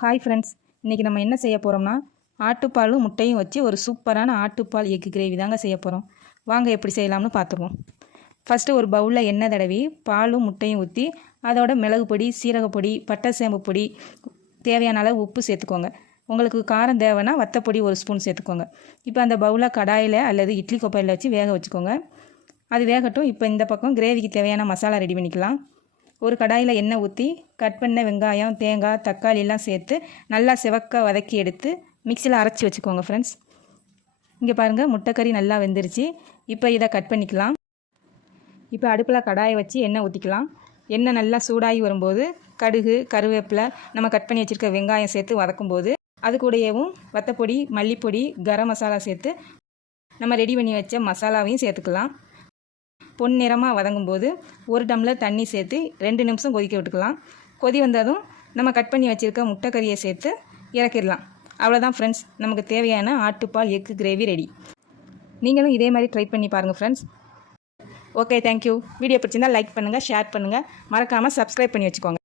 Hi friends, இன்றைக்கி நம்ம என்ன செய்ய போகிறோம்னா ஆட்டுப்பாலும் முட்டையும் வச்சு ஒரு சூப்பரான ஆட்டுப்பால் எக்கு கிரேவி தாங்க செய்ய போகிறோம். வாங்க எப்படி செய்யலாம்னு பார்த்துருவோம். ஃபஸ்ட்டு ஒரு பவுலில் எண்ணெய் தடவி பாலும் முட்டையும் ஊற்றி அதோட மிளகு பொடி, சீரகப்பொடி, பட்டை சேம்பு பொடி, தேவையான அளவு உப்பு சேர்த்துக்கோங்க. உங்களுக்கு காரம் தேவைன்னா வத்தப்பொடி 1 ஸ்பூன் சேர்த்துக்கோங்க. இப்போ அந்த பவுலை கடாயில் அல்லது இட்லி கொப்பையில் வச்சு வேக வச்சுக்கோங்க. அது வேகட்டும். இப்போ இந்த பக்கம் கிரேவிக்கு தேவையான மசாலா ரெடி பண்ணிக்கலாம். ஒரு கடாயில் எண்ணெய் ஊற்றி கட் பண்ண வெங்காயம், தேங்காய், தக்காளி எல்லாம் சேர்த்து நல்லா சிவக்க வதக்கி எடுத்து மிக்சியில் அரைச்சி வச்சுக்கோங்க ஃப்ரெண்ட்ஸ். இங்கே பாருங்கள், முட்டைக்கறி நல்லா வெந்துருச்சு. இப்போ இதை கட் பண்ணிக்கலாம். இப்போ அடுப்பில் கடாயை வச்சு எண்ணெய் ஊற்றிக்கலாம். எண்ணெய் நல்லா சூடாகி வரும்போது கடுகு, கருவேப்பிலை, நம்ம கட் பண்ணி வச்சுருக்க வெங்காயம் சேர்த்து வதக்கும்போது அது கூடயேவும் வத்தப்பொடி, மல்லிப்பொடி, கரம் மசாலா சேர்த்து நம்ம ரெடி பண்ணி வச்ச மசாலாவையும் சேர்த்துக்கலாம். பொன்னிறமாக வதங்கும்போது 1 டம்ளர் தண்ணி சேர்த்து 2 நிமிஷம் கொதிக்க விட்டுக்கலாம். கொதி வந்ததும் நம்ம கட் பண்ணி வச்சுருக்க முட்டைக்கறியை சேர்த்து இறக்கிடலாம். அவ்வளோதான் ஃப்ரெண்ட்ஸ், நமக்கு தேவையான ஆட்டுப்பால் எக்கு கிரேவி ரெடி. நீங்களும் இதே மாதிரி ட்ரை பண்ணி பாருங்கள் ஃப்ரெண்ட்ஸ். Okay, thank you. வீடியோ பிடிச்சிருந்தால் லைக் பண்ணுங்கள், ஷேர் பண்ணுங்கள், மறக்காமல் சப்ஸ்கிரைப் பண்ணி வச்சுக்கோங்க.